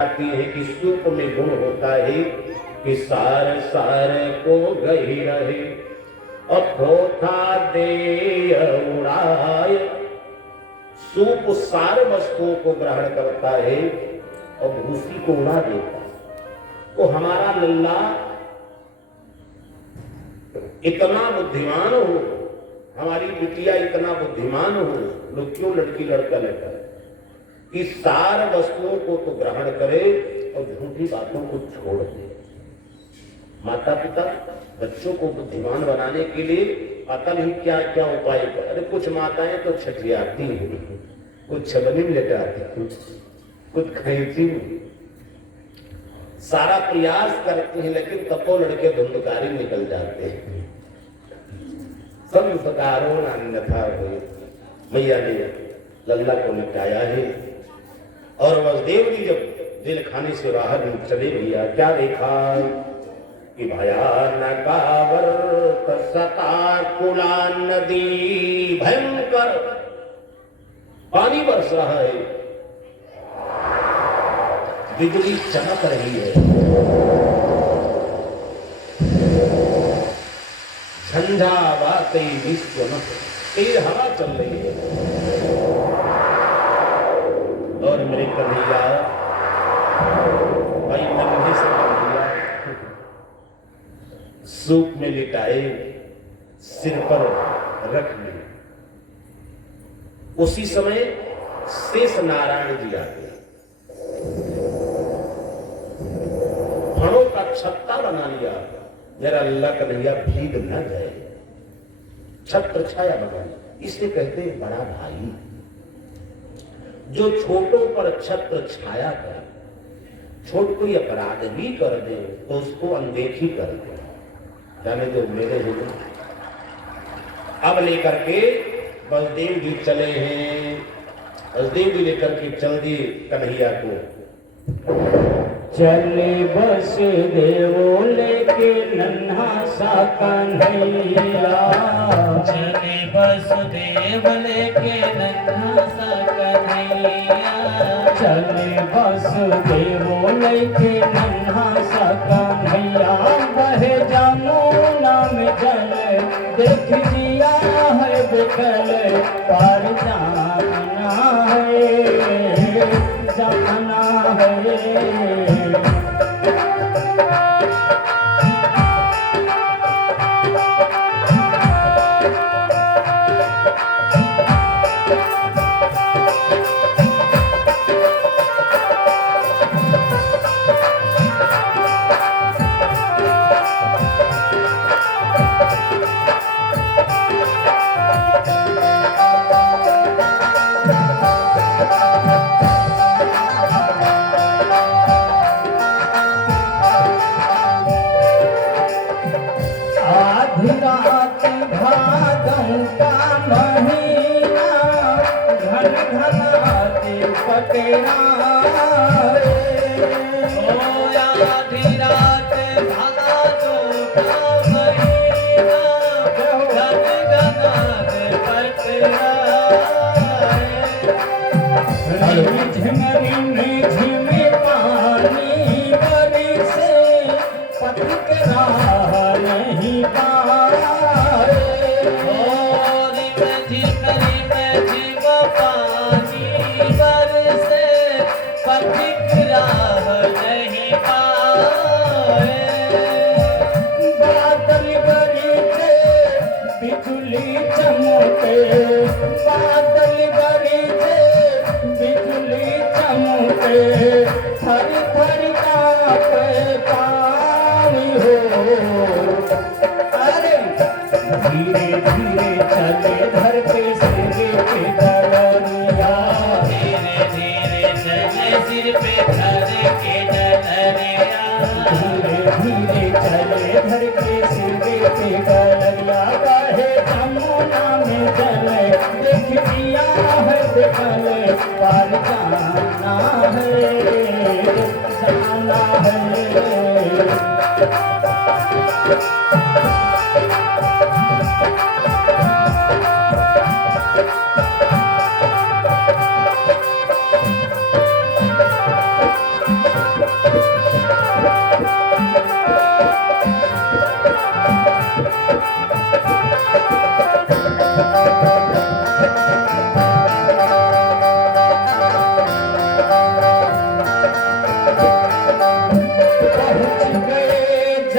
आती है कि सूप में गुण होता है कि सार सार को गही रहे अथोथा दे उड़ाय। सूप सार वस्तुओं को ग्रहण करता है और भूसी को उड़ा देता है। तो हमारा लल्ला इतना बुद्धिमान हो, हमारी बिटिया इतना बुद्धिमान हो, लोग क्यों लड़की लड़का लेता है कि सार वस्तुओं को तो ग्रहण करे और झूठी बातों को छोड़ दे। माता पिता बच्चों को बुद्धिमान बनाने के लिए पता नहीं क्या क्या उपाय कर। अरे कुछ माताएं तो छठियाती हैं, कुछ छबनी में लेटाती हैं, कुछ खरीदती हैं, सारा प्रयास करती हैं, लेकिन तपो लड़के धुंधकारी निकल जाते हैं। संस्कारों अन्यथा हुए। मैया ने लल्ला को निपटाया है और वसुदेव जी जब जेल खाने से बाहर चले भैया क्या देखा कि भयानकावर सताकुला नदी भयंकर पानी बरस रहा है, बिजली चमक रही है, झंझावाते विश्व में तेज हवा चल रही है और मेरे कन्हैया भाई नन्हे से कन्हैया सूप में लिटाए सिर पर रख लिए। उसी समय शेष नारायण जी आ गए, फणों का छत्ता बना लिया, मेरा अल्लाह कन्हैया भीग न जाए, छत्र छाया बना लिया। इसे कहते हैं बड़ा भाई, जो छोटों पर छत्र छाया करे। छोट कोई अपराध भी कर दे तो उसको अनदेखी कर दे, जाने दो मेरे हो। अब लेकर के बलदेव जी चले हैं, बलदेव जी लेकर के चल दिए कन्हैया को। चले वसुदेव लेके नन्हा सा कन्हैया, चले वसुदेव लेके नन्हा सा कन्हैया, चले वसुदेव लेके नन्हा सा कन्हैया। बहे जमुना में जल देख जिया है बेकल, पार जाना है जाना है।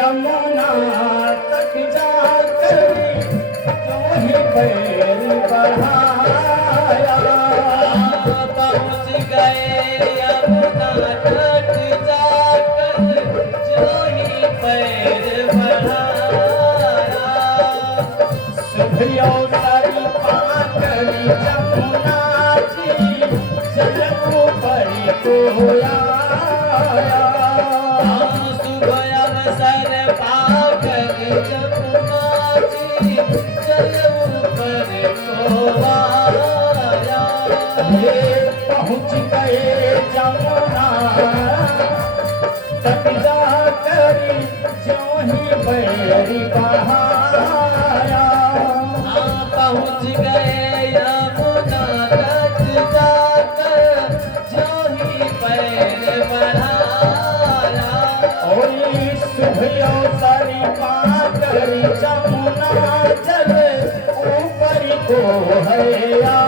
जमुना तक जाकर जो ही पैर बढ़ाया। पहुँच गए यमुना तट जाकर जो ही पैर बढ़ाया। शुभ अवसर पाकर जमुना जी जल ऊपर को आया। शुभ अवसर पाकर जमुना जी जल ऊपर को आया। ये पहुँच गए जमुना तक जाकर जो ही पैर बढ़ाया। पहुँच गए यमुना तट जाकर जो ही पैर बढ़ाया। और इस शुभ अवसर पाकर जमुना जल ऊपर को है आया।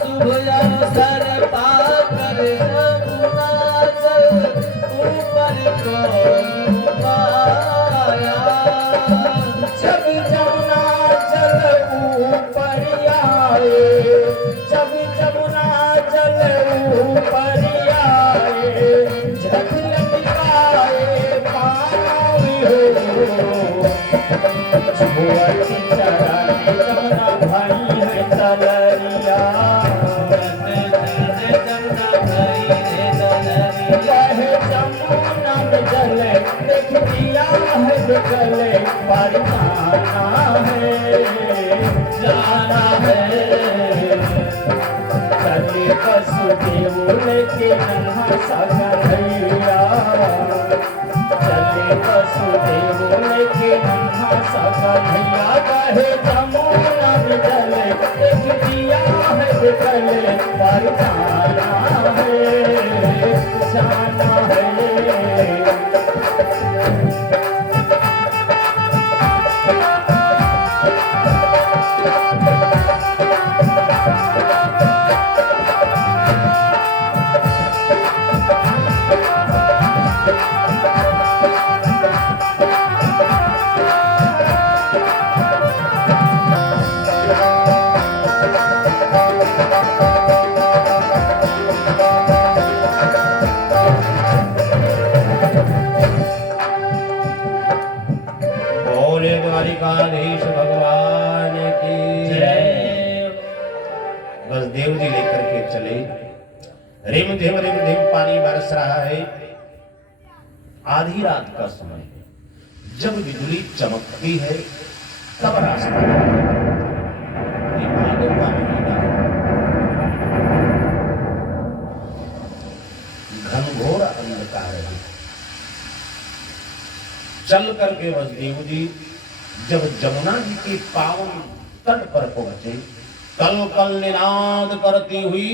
शुभ अवसर पाकर यमुना जल ऊपर को आया। जब जमुना जल ऊपर आए, जब जमुना जल ऊपर आए, झट लटकाए पाँव हो। छुअत चरण जमुना भाई है तलरिया। वह जमुना में जल देख दिया है गले पर जाना है। चले वसुदेव लेके नन्हा सा कन्हैया। चले वसुदेव लेके नन्हा सा कन्हैया। कहे जमुना में जल देख दिया है गले पर जाना है। बोले द्वारिकाधीश भगवान की जय। बस देव जी लेकर के चले। रिम धिम पानी बरस रहा है। आधी रात का समय है। जब बिजली चमकती है तब रास्ता ये भागे हुआ महीना घनघोर अंधकार है। चल करके वसुदेव जी जब जमुना जी के पावन तट पर पहुंचे, कल कल निनाद करती हुई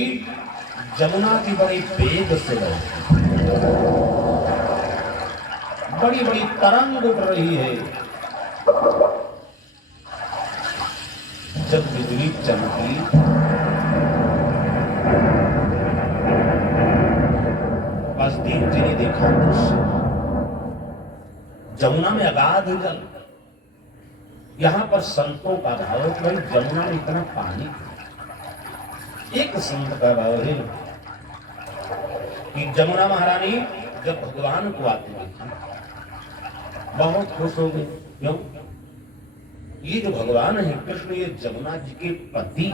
जमुना जी बड़ी वेग से बही। बड़ी बड़ी तरंग उठ रही है। जब बिजली चमकी वसुदेव जी ने देखा दृश्य, जमुना में अगाध जल। यहां पर संतों का भाव है कि भाई जमुना में इतना पानी। एक संत का भाव है कि जमुना महारानी जब भगवान को आते देखी बहुत खुश हो गए। क्यों? ये जो भगवान है कृष्ण, ये जमुना जी के पति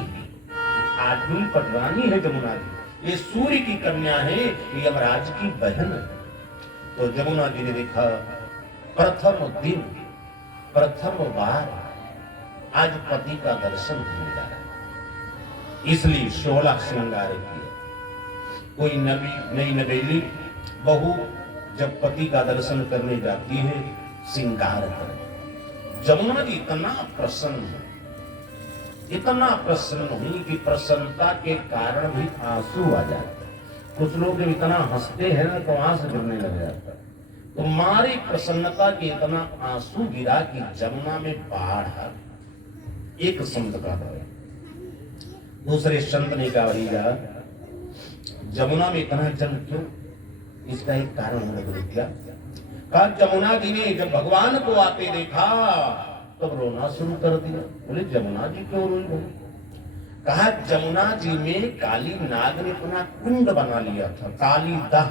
आदमी पटरानी है। जमुना जी ये सूर्य की कन्या है, ये यमराज की बहन है। तो जमुना जी ने देखा प्रथम दिन प्रथम बार आज पति का दर्शन होने जा रहा है, इसलिए 16 श्रृंगार किए। कोई नई नवेली बहू जब पति का दर्शन करने जाती है श्रृंगार करे। जमुना जी इतना प्रसन्न हुई कि प्रसन्नता के कारण भी आंसू आ जाते। कुछ लोग जब इतना हंसते हैं ना तो आंसू गिरने लग जाता है। तो मारी प्रसन्नता के इतना आंसू गिरा कि जमुना में बाढ़ आ गई। एक संत का भाव, दूसरे संत ने कहा भैया जमुना में इतना जल क्यों? इसका एक कारण होने को क्या? कहा जमुना जी ने जब भगवान को आते देखा तब रोना शुरू कर दिया। बोले जमुना जी क्यों रोई भाई? कहा जमुना जी में काली नाग ने अपना कुंड बना लिया था, काली दह।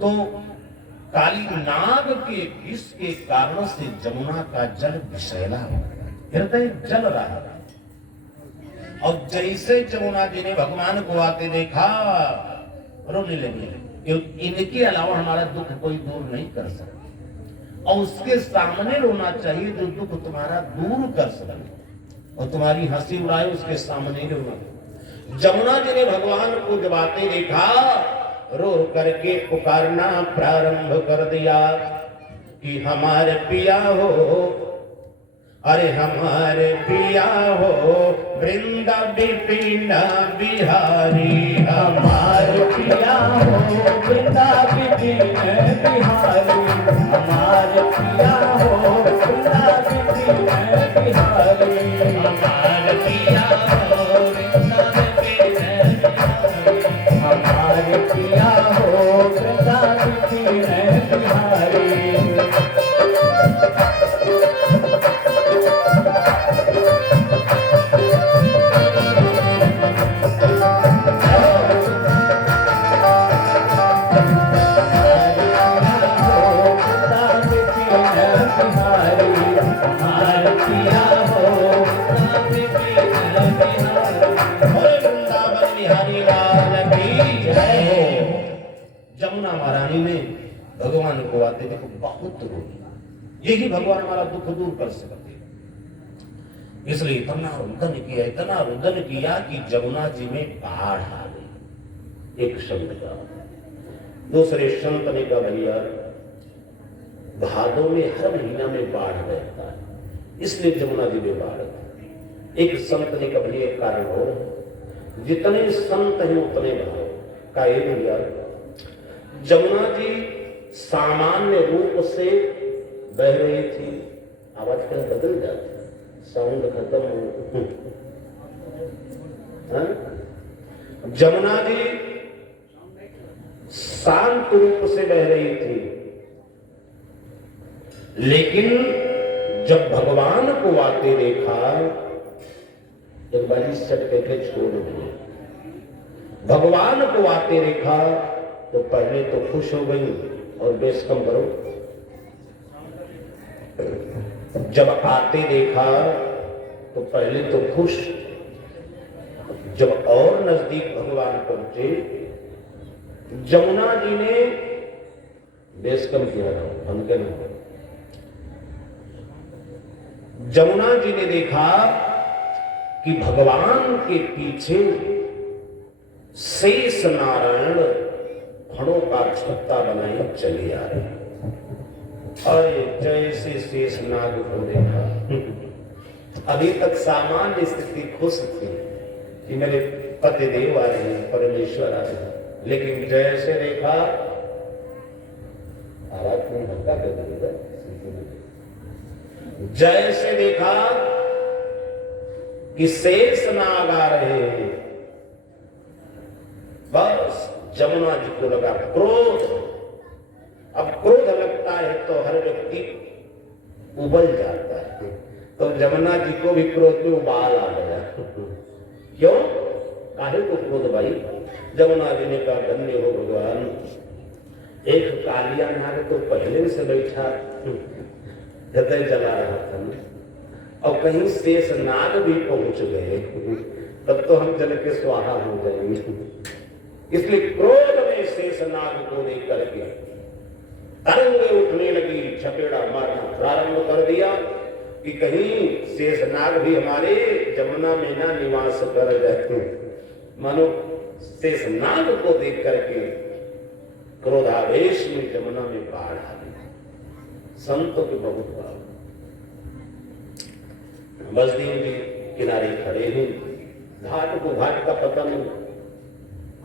तो काली नाग के विष के कारण से जमुना का जल विषैला हो गया, हृदय जल रहा था। और जैसे जमुना जी ने भगवान को आते देखा रोने लगी, इनके अलावा हमारा दुख कोई दूर नहीं कर सकता, और उसके सामने रोना चाहिए जो दुख तुम्हारा दूर कर सके, और तुम्हारी हंसी उड़ाए उसके सामने रोना। जमुना जी ने भगवान को जब आते देखा रो करके पुकारना प्रारंभ कर दिया कि हमारे पिया हो, अरे हमारे पिया हो वृंदा विपिन बिहारी, हमारे पिया हो वृंदा विपिन बिहारी, हमारे पिया हो वृंदा विपिन बिहारी, हमारे पिया हो वृंदा विपिन बिहारी, हमारे पिया हो वृंदा विपिन बिहारी। जमुना महारानी ने भगवान को आते देखो बहुत रोई, यही भगवान हमारा दुख दूर कर सकते, इसलिए इतना रुदन किया कि जमुना जी में बाढ़ आ गई। एक संत का, दूसरे संत ने कहा भैया भादों में हर महीना में बाढ़ रहता है, इसलिए जमुना जी में बाढ़ है। एक संत ने कहा भैया एक कारण और, जितने संत हैं उतने भाव का। भैया जमुना जी सामान्य रूप से बह रही थी, आवाज कहीं बदल जाती, साउंड खत्म हो। जमुना जी शांत रूप से बह रही थी, लेकिन जब भगवान को आते देखा एक बारी सटके के छोड़ दिए। भगवान को आते देखा तो पहले तो खुश हो गई, और बेस कम करो, जब आते देखा तो पहले तो खुश, जब और नजदीक भगवान पहुंचे जमुना जी ने बेस कम किया, हम क्या नहीं। जमुना जी ने देखा कि भगवान के पीछे शेष नारायण फणों का छत्ता बनाए चले आ रहे, और जैसे शेष नाग को देखा, अभी तक सामान्य स्थिति खुश थी कि मेरे पति देव आ रहे हैं, परमेश्वर आ रहे हैं, लेकिन जैसे देखा जैसे देखा कि शेष नाग आ रहे हैं, बस जमुना जी को लगा क्रोध। अब क्रोध लगता है तो हर व्यक्ति उबल जाता है, तो जमुना जी को भी क्रोध में उबाल आ गया। क्यों? काहे को क्रोध भाई? जमुना जी ने कहा धन्य हो भगवान, एक कालिया नाग तो पहले से बैठा हृदय जला रहा था, और कहीं शेष नाग भी पहुंच गए, तब तो हम जल के स्वाहा हो जाएंगे। इसलिए क्रोध में शेष नाग को लेकर के तरंगे उठने लगी, झपेड़ा मारना प्रारंभ कर दिया कि कहीं शेष नाग भी हमारे जमुना में ना निवास कर जाए। मानो शेष नाग को देख करके क्रोधावेश में जमुना में बाढ़ आ गई। संतों के बहुत भाव, बसदीन के किनारे खड़े हैं, घाट को घाट का पता नहीं,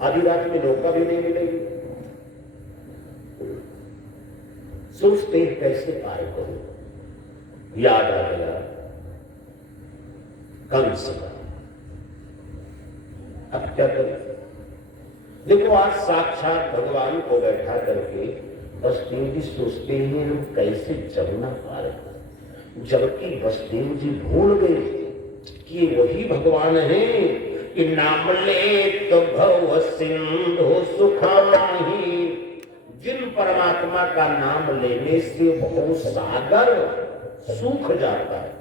आधी रात में नौका भी नहीं मिलेगी, सोचते हैं कैसे पार करूं। याद आ गया कंस का, अब क्या करें? देखो आज साक्षात भगवान को बैठा करके वसुदेव जी सोचते हैं हम कैसे जमुना पार करें, जबकि वसुदेव जी भूल गए कि वही भगवान हैं कि नाम ले तो भव सिंधु सुखाही। जिन परमात्मा का नाम लेने से भव सागर सूख जाता है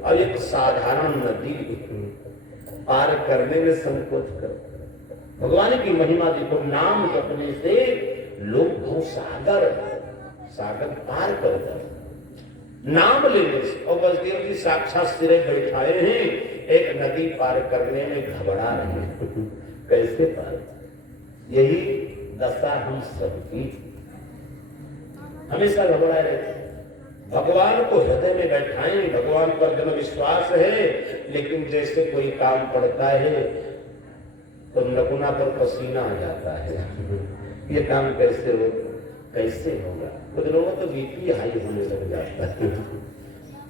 और एक साधारण नदी पार करने में संकोच कर, भगवान की महिमा देखो, नाम जपने से लोग भव सागर पार कर जाते नाम लेने से। और वसुदेव जी साक्षात सिरे बैठाए हैं, एक नदी पार करने में घबरा रहे हैं कैसे पार। यही दशा हम सबकी, हमेशा घबराए रहते। भगवान को हृदय में बैठाएं, भगवान पर जन विश्वास है, लेकिन जैसे कोई काम पड़ता है तो नकुना पर पसीना आ जाता है ये काम कैसे होगा। कुछ लोगों तो बीपी हाई होने लग जाता है।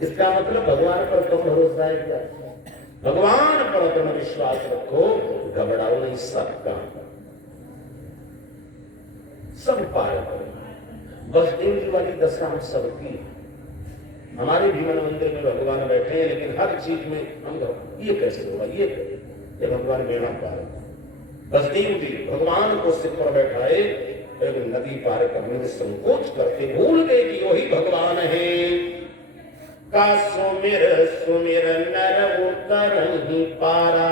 इसका मतलब भगवान पर कम भरोसा है क्या? भगवान पर जन विश्वास रखो, घबराओ नहीं, सब काम सब पार करो। वसुदेव जी वाली दशा हम सबकी। हमारे भी मन मंदिर में भगवान बैठे हैं, लेकिन हर चीज में हम ये कैसे होगा, ये भगवान मेरा पार। वसुदेव जी भगवान को सिर पर बैठाए, एक नदी पार करने में संकोच करते, भूल गए कि वही भगवान है। का सुमिर नर उतरहि पारा।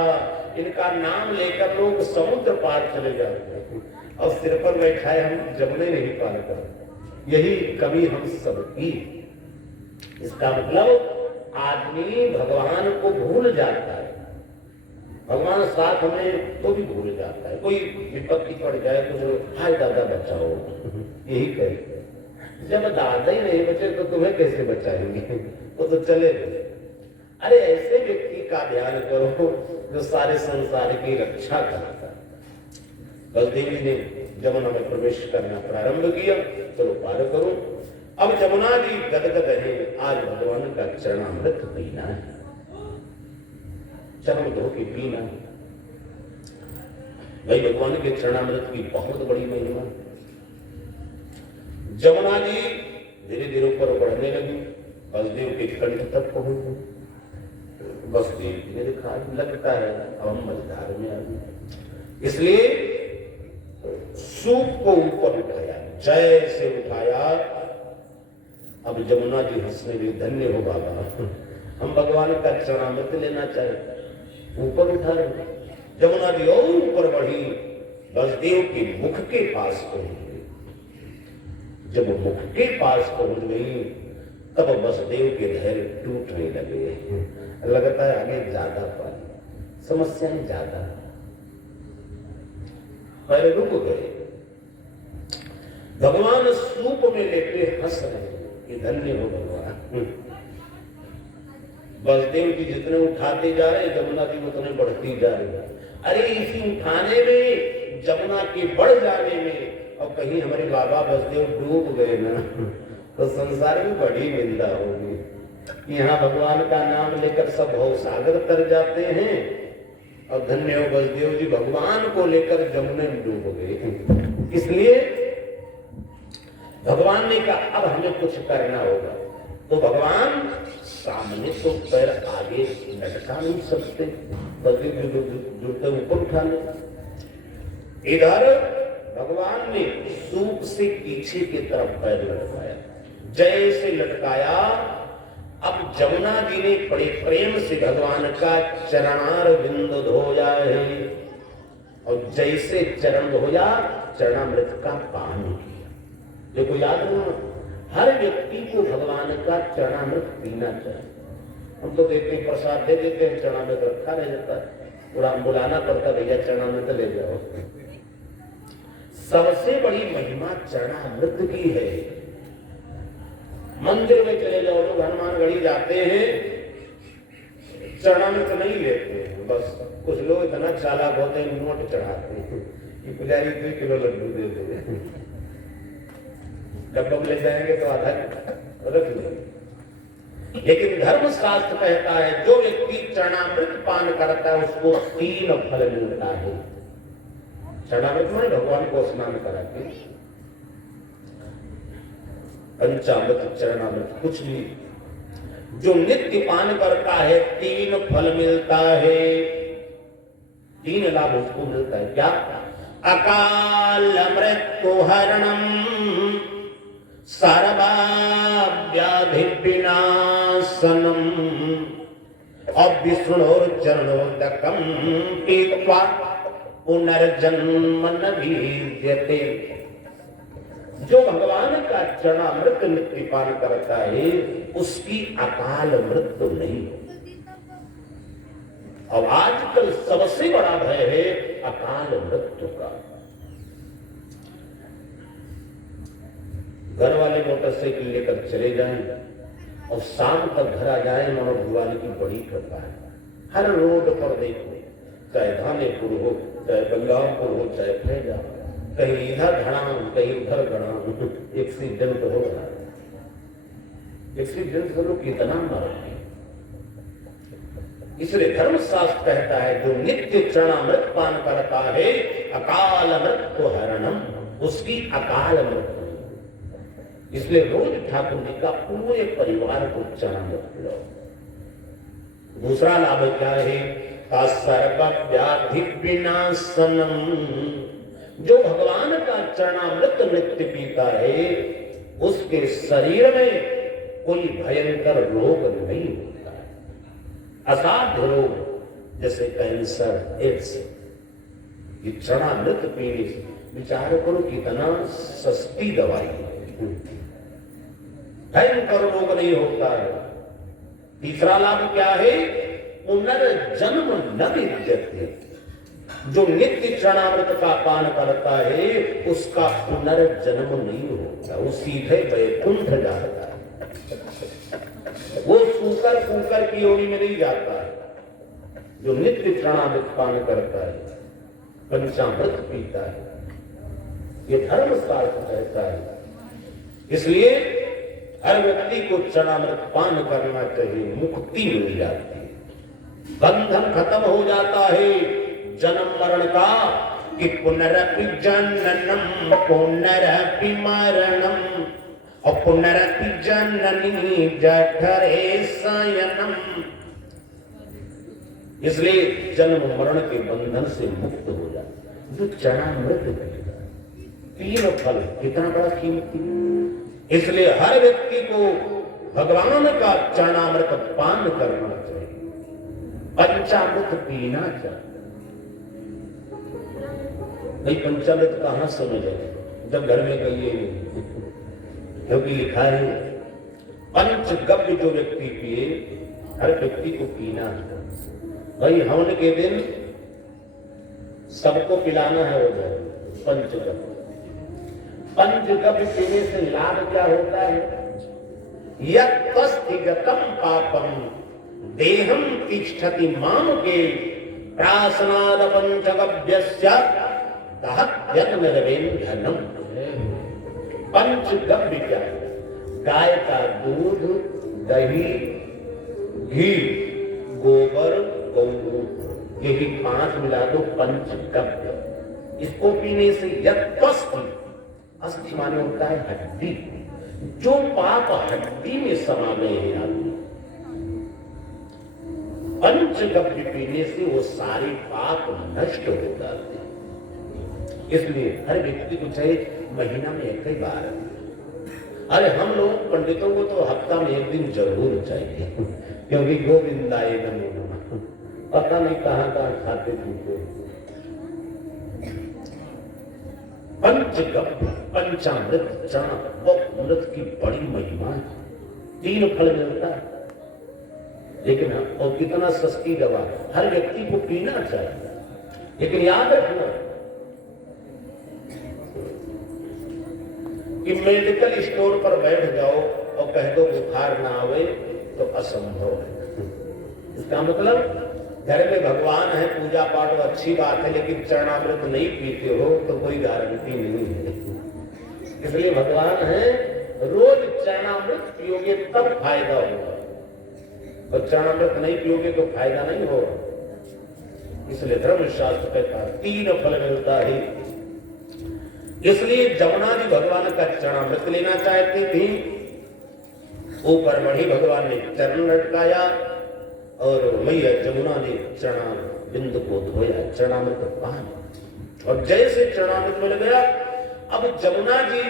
इनका नाम लेकर लोग समुद्र पार चले जाते हैं और सिर पर बैठाए हम जमुने नहीं पार कर। यही कभी हम सबकी। इसका मतलब आदमी भगवान को भूल जाता है, भगवान साथ में तो भी भूल जाता है। कोई विपत्ति पड़ जाए तो जो हाय दादा बचाओ यही कहते हैं। जब दादा ही नहीं बचे तो तुम्हें कैसे बचाएंगे, वो तो चले गए। अरे ऐसे व्यक्ति का ध्यान करो जो सारे संसार की रक्षा करता है। बलदेव जी ने जमुना में प्रवेश करना प्रारंभ किया, चलो पार करो। अब जमुना जी गदगद है, आज भगवान का चरणामृत पीना है, चरण धो के पीना है। भाई भगवान के चरणामृत की बहुत बड़ी महिमा। जमुना जी धीरे धीरे ऊपर बढ़ने लगी, वसुदेव के कंठ तक पहुंच गई। वसुदेव जी ने देखा लगता है अब हम मझधार में आ गए, इसलिए सूप को ऊपर उठाया, जैसे उठाया। अब जमुना जी हंसने लगी, धन्य हो बाबा, हम भगवान का चरणामृत लेना चाहते। ऊपर उठा रहे, जमुना जी और ऊपर बढ़ी, वसुदेव के मुख के पास पहुंच गई। जब वो मुख के पास पहुंच गई तब वसुदेव के धैर्य टूटने लगे। लगता है आगे ज्यादा पानी, समस्याएं ज्यादा, पहले रुक गए। भगवान सूप में लेटे हंस रहे, ये धन्य हो भगवान। वसुदेव जी जितने उठाते जा रहे, जमुना जी उतने बढ़ती जा रही। अरे इसी उठाने में, जमुना के बढ़ जाने में, और कहीं हमारे बाबा वसुदेव डूब गए ना तो संसार में बड़ी निंदा होगी। यहाँ भगवान का नाम लेकर सब भव सागर तर जाते हैं, और धन्य हो वसुदेव जी भगवान को लेकर जमुने में डूब गए। इसलिए भगवान ने कहा अब हमें कुछ करना होगा। तो भगवान सामने तो पैर आगे लटका नहीं सकते, जुड़ते ऊपर उठा ले। इधर भगवान ने सूप से पीछे की तरफ पैर लटकाया, जैसे लटकाया। अब जमुना जी ने बड़े प्रेम से भगवान का चरणार बिंद धोया है, और जैसे चरण धोया, चरणामृत का पान किया। देखो याद रखना, हर व्यक्ति को भगवान का चरणामृत पीना चाहिए। हम तो देते हैं प्रसाद दे देते हैं, चरणामृत रखा रह जाता है, बुलाना पड़ता भैया चरणामृत ले जाओ। सबसे बड़ी महिमा चरणामृत की है। मंदिर में चले जाओ, लोग हनुमानगढ़ी जाते हैं, चरणामृत नहीं लेते हैं। बस कुछ लोग इतना चालाक होते हैं, नोट चढ़ाते हैं कि पुजारी 2 किलो लड्डू दे दे। जब लोग ले जाएंगे तो आधा रख लेंगे। लेकिन धर्मशास्त्र कहता है जो व्यक्ति चरणामृत पान करता है उसको 3 फल मिलता है। चरणामृत में भगवान को स्नान कराते, पंचामृत चरणामृत कुछ नहीं। जो नित्य पान करता है 3 फल मिलता है, 3 लाभ उसको मिलता है। क्या? अकाल मृत्यु हरणम, सर्वव्याधि विनाशनम, अविष्णोर्चरणोदकम पीत्वा पुनर्जन्म न विद्यते। जो भगवान का चरणामृत नित्य पान करता है उसकी अकाल मृत्यु नहीं होती। अब आजकल सबसे बड़ा भय है अकाल मृत्यु का। घर वाले मोटरसाइकिल लेकर चले जाएं और शाम तक घर आ जाए, मानो भगवान की बड़ी कृपा है। हर रोड पर देखो, चाहे धानेपुर हो, चाहे बलरामपुर हो, चाहे फैजा, कहीं इधर धड़ाम कहीं उधर धड़ाम, एक्सीडेंट हो रहा है। एक्सीडेंट से लोग कितना मरते हैं। इसलिए धर्मशास्त्र कहता है जो नित्य चरणामृत पान करता है अकाल मृत्यु हरणम, उसकी अकाल मृत्यु। इसलिए रोज ठाकुर जी का पूरे परिवार को चरणामृत पिलाओ। दूसरा लाभ क्या है? सर्व व्याधि विनाशनम। जो भगवान का चरणामृत नित्य पीता है उसके शरीर में कोई भयंकर रोग नहीं होता है। असाध्य रोग जैसे कैंसर, एड्स, ये चरणामृत पीने से विचार करो कितना सस्ती दवाई है, भयंकर रोग नहीं होता है। तीसरा लाभ क्या है? पुनर्जन्म न विद्यते। जो नित्य चरणामृत का पान करता है उसका पुनर्जन्म नहीं होता, वो सीधे वैकुंठ जाता है। वो सूकर की योनि में नहीं जाता है। जो नित्य चरणामृत पान करता है, पंचामृत पीता है, ये धर्मशास्त्र कहता है। इसलिए हर व्यक्ति को चरणामृत पान करना चाहिए, मुक्ति मिल जाती है, बंधन खत्म हो जाता है जन्म मरण का। कि पुनरपि जननम पुनरपि मरणम और पुनरपि जननी जठरे शयनम। इसलिए जन्म मरण के बंधन से मुक्त हो जाए जो चरणामृत पीता। 3 फल कितना बड़ा कीमती। इसलिए हर व्यक्ति को भगवान का चरणामृत पान करना चाहिए, पंचामृत पीना चाहिए। भाई पंचामृत कहां समझ है जब घर में कहिए, क्योंकि लिखा है पंचगव्य जो व्यक्ति पिए, हर व्यक्ति को पीना है। भाई हवन के दिन सबको पिलाना है वो पंचगव्य। पंचगव्य पीने से लाभ क्या होता है? यत्तस्थिगतम पापम देहम तिष्ठति माम के प्रासनाद पंचगव्यस्य दहत्यग्निर्वेन्धनम। पंचगव्य क्या है? गाय का दूध, दही, घी, गोबर, गौमूत्र, यही 5 मिला दो पंचगव्य। इसको पीने से यत्तस्थि, अस्थि माने होता है हड्डी, जो पाप हड्डी में समा गए हैं आदमी, पंचगव्य पीने से वो सारे पाप नष्ट हो जाते हैं। इसलिए हर व्यक्ति को चाहे महीना में 1 ही बार, अरे हम लोग पंडितों को तो हफ्ता में 1 दिन जरूर चाहिए, क्योंकि गोविंदाय नमो नमः, पता नहीं कहां खाते पीते। पंचगव्य, पंचामृत, चरणामृत की बड़ी महिमा है। 3 फल मिलता है, लेकिन और कितना सस्ती दवा, हर व्यक्ति को पीना चाहिए। लेकिन याद रखना कि मेडिकल स्टोर पर बैठ जाओ और कह दो बुखार ना आवे तो असंभव है। इसका मतलब घर में भगवान है, पूजा पाठ अच्छी बात है, लेकिन चरणामृत नहीं पीते हो तो कोई गारंटी नहीं है। इसलिए भगवान है, रोज चरणामृत पियोगे तब फायदा होगा, और चरणामृत नहीं पियोगे तो फायदा नहीं होगा। इसलिए धर्मशास्त्र कहता है 3 फल मिलता है। इसलिए जमुना जी भगवान का चरणामृत लेना चाहती थी। ऊपर बढ़ी भगवान ने चरण लटकाया और मैया जमुना ने चरणा बिंदु को धोया, चरणामृत पान, और जैसे चरणामृत मिल गया, अब जमुना जी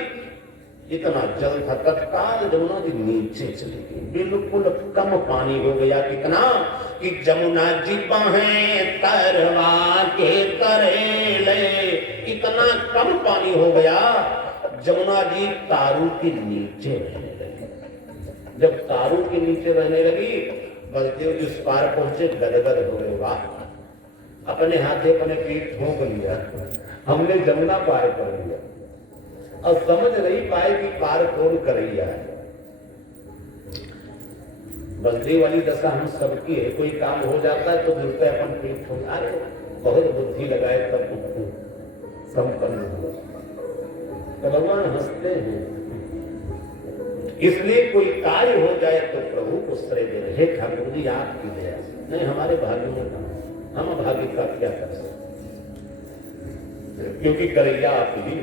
इतना जल था, तत्काल जमुना जी नीचे चली गई, बिल्कुल कम पानी हो गया। कितना कि जमुना जी बाहें तरवा के तरेले, इतना कम पानी हो गया, जमुना जी तारू के नीचे रहने लगी। जब तारू के नीचे रहने लगी, बलदेव जी उस पार पहुंचे, गदगद हो गए। वाह, अपने हाथे अपने पीठ ठोक लिया, हमने जमुना पार कर लिया, और समझ नहीं पाए कि पार कौन करैया है। बलदेव वाली दशा हम सबकी है, कोई काम हो जाता है तो मिलते अपन पीठ ठोक, अरे बहुत बुद्धि लगाए तब संपन्न हुआ, तो भगवान हंसते हैं। इसलिए कोई कार्य हो जाए तो प्रभु को श्रेय दे रहे, हे ठाकुर जी आपकी दया से, नहीं हमारे भाग्य में था, हम भाग्य का क्या कर सकते, क्योंकि करैया आप ही।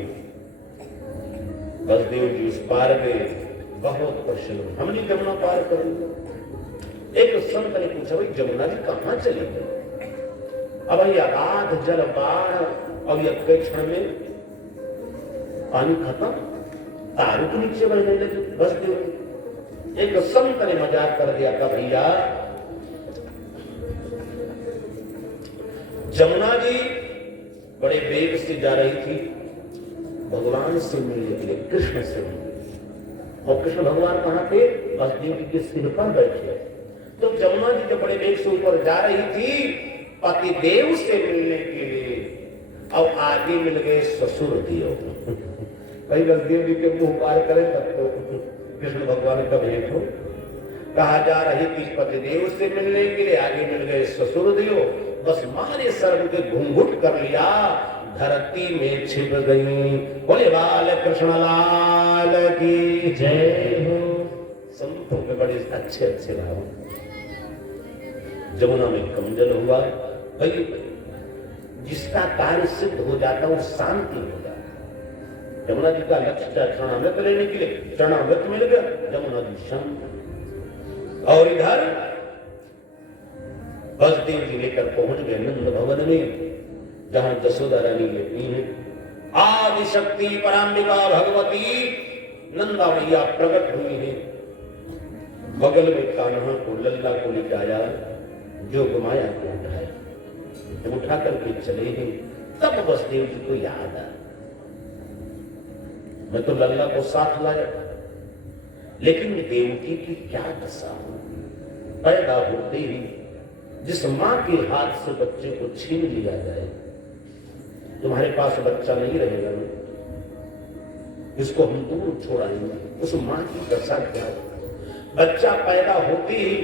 बलदेव जी उस पार में बहुत प्रसन्न, हमने जमुना पार कर लिया। एक संत ने पूछा, भाई जमुना जी कहां चली गई? अब ये अगाध जल बाढ़, अब एक क्षण में पानी खत्म, तारू के नीचे बढ़ने लगे। बस एक संत ने मजाक कर दिया था, भैया जमुना जी बड़े वेग से जा रही थी भगवान से मिलने के लिए, कृष्ण से मिलने, और कृष्ण भगवान कहां थे? बलदेव जी के सिर पर बैठे। तो जमुना जी जब बड़े वेग से ऊपर जा रही थी पति देव से मिलने के लिए, अब आगे मिल गए ससुर देव। भाई बलदेव जी के मुंह पार करे तब तो कृष्ण भगवान का भेंट हो। कहा जा रही थी पति देव से मिलने के लिए, आगे मिल गए ससुर देव, बस मारे सर्व के घूंघट कर लिया, धरती में छिप गई। बोले बाल कृष्ण लाल की जय हो। संतों में बड़े अच्छे अच्छे भाव। जमुना में कमजल हुआ, भाई जिसका कार्य सिद्ध हो जाता वो शांति हो जाता। जमुना जी का लक्ष्य था चरणामृत लेने के लिए, चरणामृत मिल गया, जमुना जी शांत। और इधर बलदेव जी लेकर पहुंच गए नंद भवन में, जहां जसोदा रानी लेती है। आदि शक्ति पराम्बिका भगवती नंदा मैया प्रकट हुई है। बगल में कान्हा को, लल्ला को लिटाया, जो माया को उठाया, जब उठा करके चले हैं तब बसदेव जी को याद आया, मैं तो लल्ला को साथ लाया, लेकिन देवकी की क्या दशा, पैदा होते ही जिस मां के हाथ से बच्चे को छीन लिया जाए, तुम्हारे पास बच्चा नहीं रहेगा ना, इसको हम दूर छोड़ाएंगे, उस मां की दशा क्या हो। बच्चा पैदा होते ही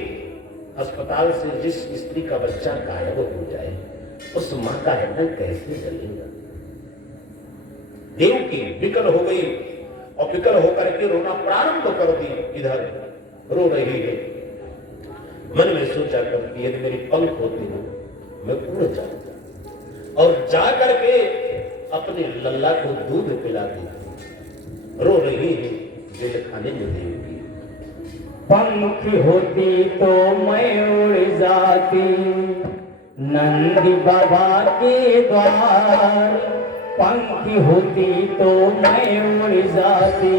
अस्पताल से जिस स्त्री का बच्चा गायब हो जाए, उस मां का हृदय कैसे जलेगा। देवकी विकल हो गई और विकल होकर के रोना प्रारंभ कर दी, इधर रो रही है। मन में सोचा कर कि यदि मेरी पंख होती हो मैं उड़ जाऊंगा, और जाकर के अपने लल्ला को दूध पिलाती। रो रही है जेल खाने में देवकी। पंख होती तो मैं उड़ जाती नंदी बाबा के द्वार, पंख होती तो मैं उड़ जाती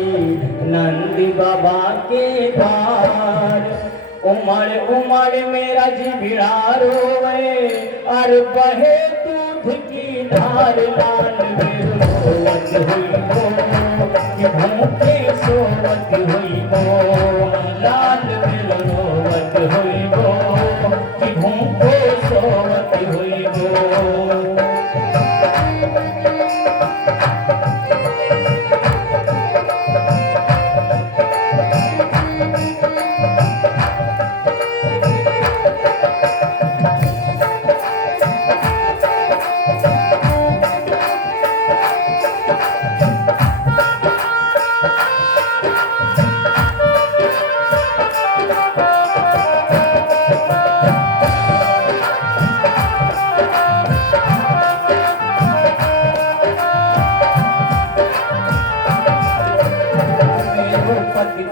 नंदी बाबा के द्वार। उमड़ उमड़ मेरा जिबिड़ा रोवे, और बहे दूध की धार, लाल में रोवत हुई हो कि भूखे सोवत हुई हो, लाल में रोवत हुई हो कि भूखे सोवत हुई हो।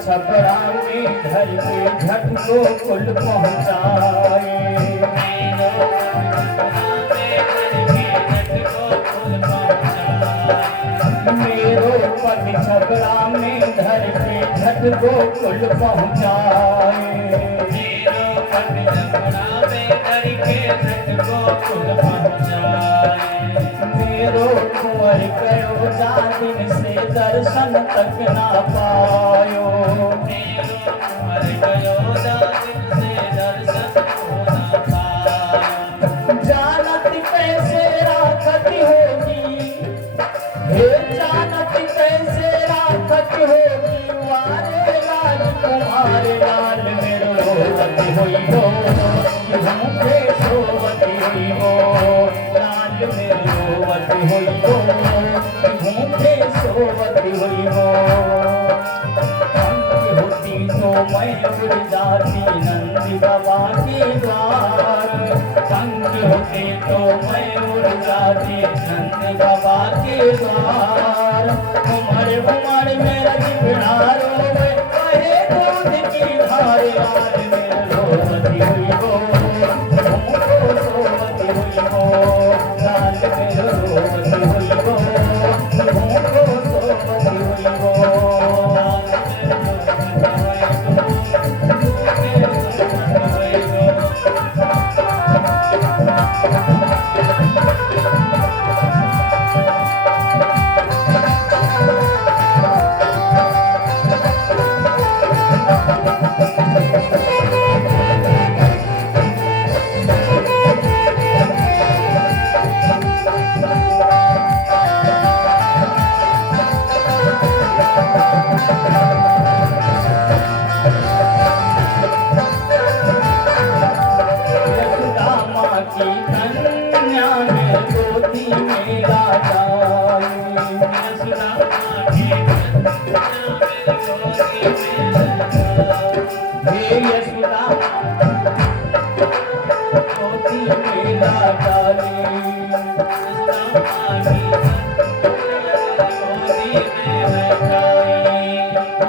छपरा में घर के झट को कुल पहुँचाए मेरो पग छपरा में घर के झट को कुल पहुँचाए मेरो कुंवर कयो जा दिन से दर्शन तक ना पायो जानत कैसे राखत होगी हे जानत कैसे राखत होगी वारे लाल तुम्हारे लाल मेरो रोवत होई हो भूखे सोवत होई हो लाल मेरो रोवत होई हो भूखे सोवत होई हो पंख होती तो मैं उड़ जाती नंदी बाबा के द्वार पंख होते तो मैं उड़ जाती नंदी बाबा के द्वार उमड़ उमड़ मेरा जिगरा रोवे कहे दूध की धार लाल मेरा रोवती हुई हो तुमको सोवती हुई हो लाल मेरा रोवती हुई हो तुमको सोवती हुई हो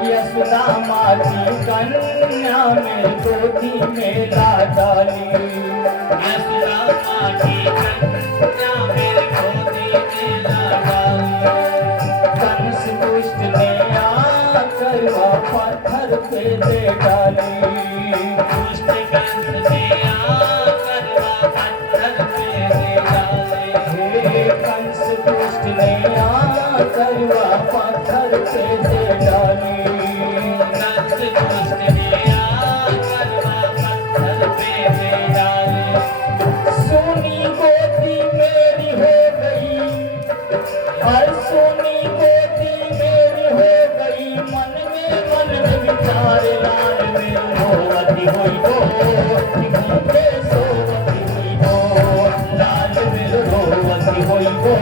यशोदा माँ की कन्या में गोदी में डाली यशोदा माँ की कन्या में गोदी में डाली कंस दुष्ट ने आकर पत्थर पे दे डाली दुष्ट कंस ने आकर पत्थर पे दे डाले कंस दुष्ट ने आकर पत्थर पे दे डाली कंस दुष्ट ने आकर पत्थर पे दे डाले सोनी गोदी मेरी हो गई हर सोनी गोदी मेरी हो गई मन में विचार लाल में रोवती हुई हो भूखे सोवती हुई हो लाल में रोवती हुई हो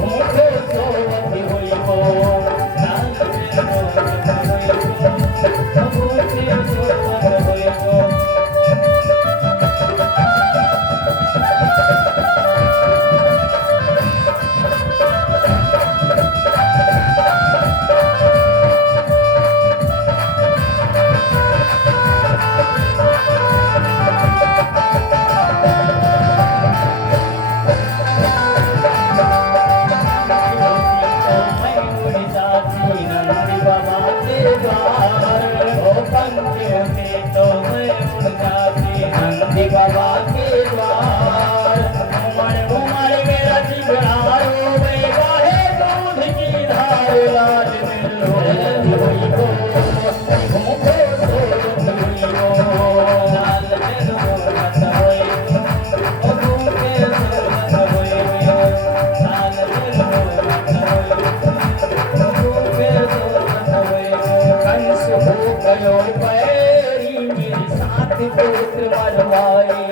भूखे सोवती हुई हो लाल में रोवती हुई हो भूखे सोवती हुई हो बाबा के द्वार उमड़ उमड़ मेरा जिगरा रोवे गाहे दूध की धार लाल में रोवती हुई हो भूखे सोवती हुई हो लाल में रोवती हुई हो भूखे सोवती हुई हो लाल में रोवती हुई हो भूखे सोवती हुई हो कंस हो गयो पैरी मेरे साथ पुत्र मरवाए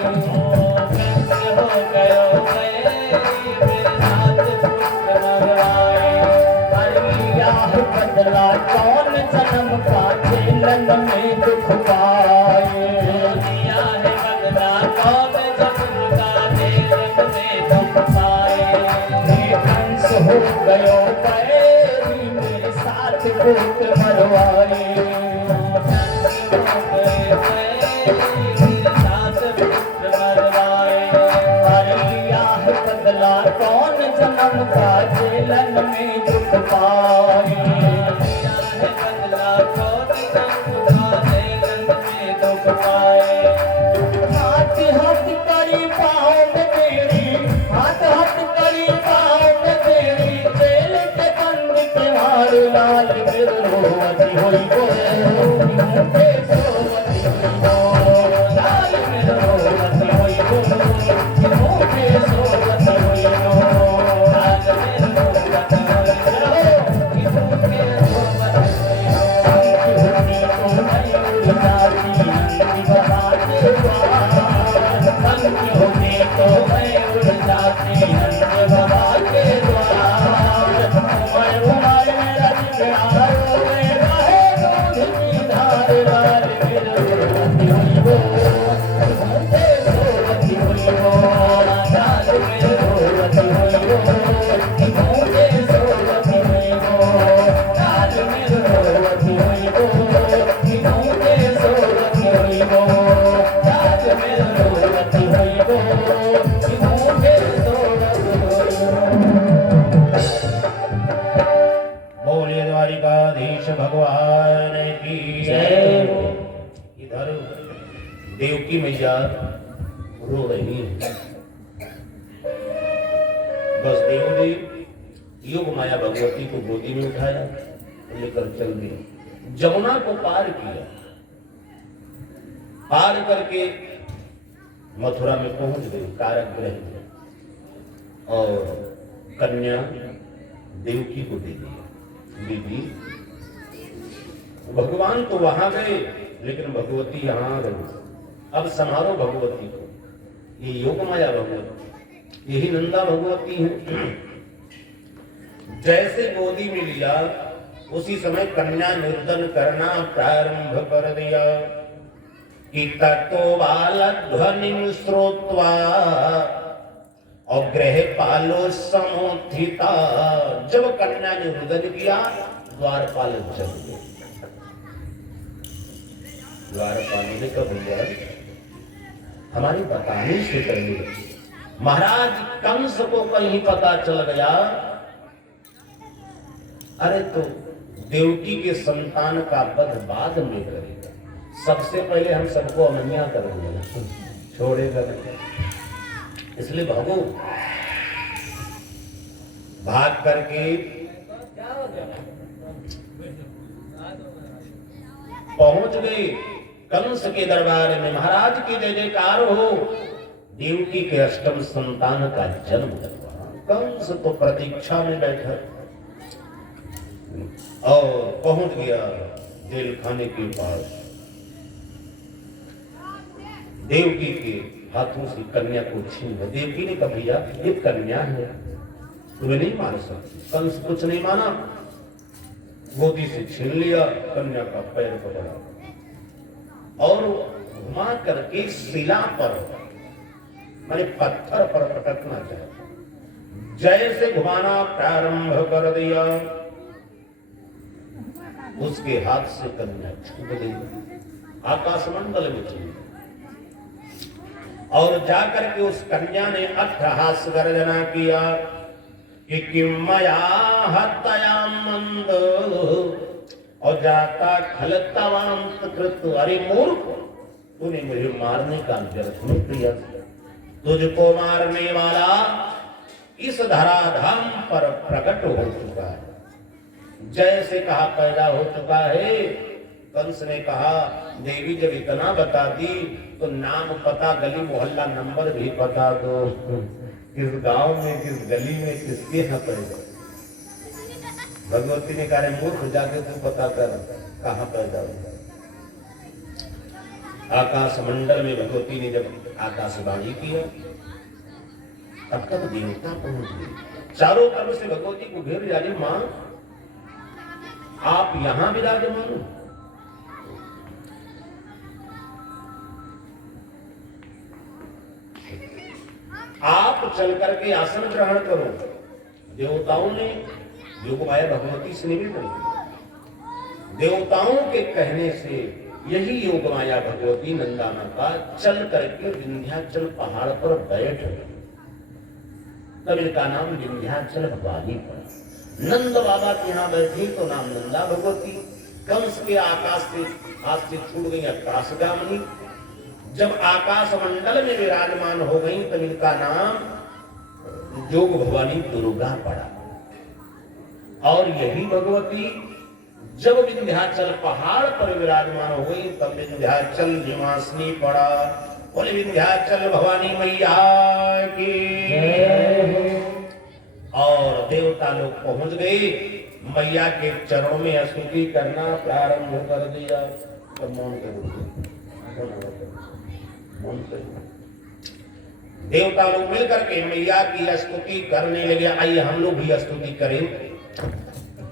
बदला कौन जन्म का खेलन में दुख पाए बदला कौन जन्म का खेलन में दुख पाए कंस हो गयो पैरी मेरे साथ पुत्र मरवाए में दुख पाए दिया है बदला कोटि संग उठाए गंध में दुख पाए हाथ हाथ करी पाँव में तेरी हाथ हाथ करी पाँव में तेरी जेल के बंद के हार लाल बिरलोवती होई गो मुझे सोवती होई गो लाल बिरलोवती होई गो मुझे सोवती होई गो लाल बिरलोवती होई गो मुझे पंख होने तो मैं उड़ जाती नंद बाबा के द्वार उमर उमर मेरा जिगरा रोवे बहे दूध की धार लाल बिरलोवती हुई गो मुझे सोवती हुई गो लाल बिरलोवती हुई गो मुझे सोवती हुई गो लाल बिरलोवती हुई गो मुझे सोवती हुई गो लाल बिरलोवती हुई गो मुझे सोवती हुई गो बोलिए द्वारिकाधीश भगवान की जय। इधर देवकी मैया रो रही है। बस देवदेव योग माया भगवती को गोदी में उठाया, लेकर चल दी। जमुना को पार किया, पार करके मथुरा में पहुंच गए कारागृह में, और कन्या देवकी को दे दी। दीदी भगवान तो वहां गए, लेकिन भगवती यहां रही। अब संभालो भगवती को, ये योग माया भगवती, यही नंदा भगवती है। जैसे गोदी में लिया, उसी समय कन्या निर्दन करना प्रारंभ कर दिया कि ततो बाल ध्वनि श्रोत्वा और ग्रह पालो समोत्थिता। जब कन्या ने रुदन किया, द्वारपाल जग गए। द्वारपाल ने कब भैया हमारी बताने से पहले महाराज कंस को कहीं पता चल गया, अरे तो देवकी के संतान का वध बाद में करेगा, सबसे पहले हम सबको अमनिया कर देंगे, छोड़ेगा नहीं। इसलिए भागो, भाग करके पहुंच गए कंस के दरबार में। महाराज की जय जयकार हो, देवकी के अष्टम संतान का जन्म हुआ। कंस तो प्रतीक्षा में बैठा और पहुंच गया जेल खाने के पास। देवकी के हाथों से कन्या को छीन लिया। देवकी ने कहा भैया ये कन्या है, तुम्हें नहीं मार सकती। कंस कुछ नहीं माना, गोदी से छीन लिया, कन्या का पैर पकड़ा और घुमा करके शिला पर माने पत्थर पर पटकना चाहे। जैसे घुमाना प्रारंभ कर दिया, उसके हाथ से कन्या छूट गई, आकाशमंडल में चली और जाकर के उस कन्या ने अट्टहास गर्जना किया कि किम मया हत्या मंद और जाता खलतावांत कृत। अरे मूर्ख, तूने मुझे मारने का व्यर्थ नहीं किया, तुझको मारने वाला इस धराधाम पर प्रकट हो चुका है। जैसे कहा पैदा हो चुका है। कंस ने कहा देवी जब इतना बता दी तो नाम पता गली मोहल्ला नंबर भी बता दो, किस गांव में किस गली में किसके यहाँ पैदा। भगवती ने कहा मूर्ख, जाके तू पता कर कहाँ पैदा हुआ। आकाश मंडल में भगवती ने जब आकाशवाणी किया, तब तक देवता पहुंच गए। चारों तरफ से भगवती को घेर लिया। मां आप यहां विराजमान हो। आप चल करके आसन ग्रहण करो। देवताओं ने योग माया भगवती से निवेदन किया। देवताओं के कहने से यही योग माया भगवती नंदा माता चल करके विंध्याचल पहाड़ पर बैठ गई। तब इनका नाम विंध्याचल वाली पड़ा। नंद बाबा के यहाँ बैठी तो नाम नंदा भगवती। कंस के आकाश से हाथ से छूट गई आकाशगामिनी। जब आकाश मंडल में विराजमान हो गई तब इनका नाम जोग भवानी दुर्गा पड़ा। और यही भगवती जब विंध्याचल पहाड़ पर विराजमान हो गई तब विंध्याचल निवासिनी पड़ा। बोले विंध्याचल भवानी मैया की। और देवता लोग पहुंच गए, मैया के चरणों में स्तुति करना प्रारंभ कर दिया। तो मौन देवता लोग मिलकर के मैया की स्तुति करने लगे। आइए हम लोग भी स्तुति करें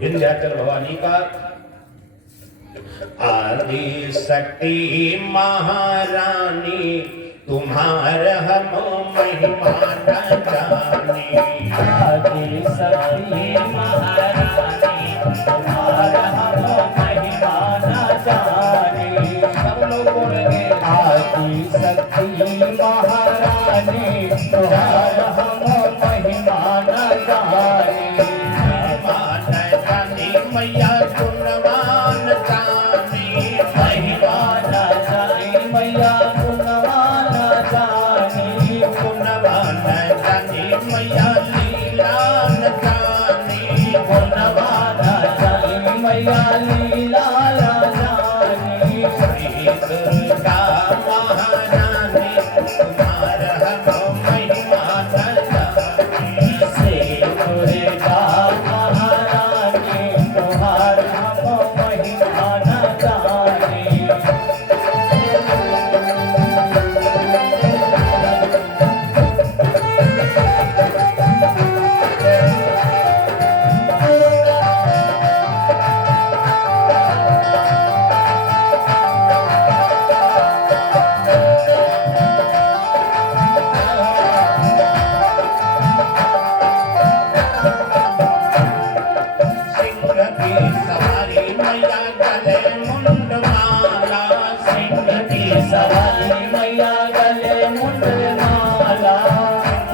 विंध्याचल भवानी का। आदि शक्ति महारानी तुम्हार हम महिमा न जाने। आदि शक्ति महारानी तुम्हार हम महिमा न जाने। सब लोग बोलेंगे आदि शक्ति महारानी तुम्हार हम महिमा न जाने। मैया गुणवान जानी। महिमा न जाने मैया गुणवान जानी। गुणवान जानी मैया लीला न जानी। गुणवान जानी मैया लीला न जानी। श्री दुर्गा महारानी तुम्हार हम महिमा न जानी। श्री दुर्गा महारानी तुम्हार हम महिमा न जानी। सवारी मैया गले मुंड माला। सिंह की सवारी मैया गले मुंड माला।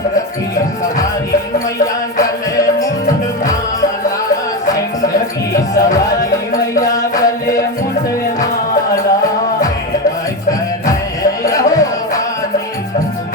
सिंह की सवारी मैया गले मुंड माला। सिंह की सवारी मैया गले मुंड माला। भवानी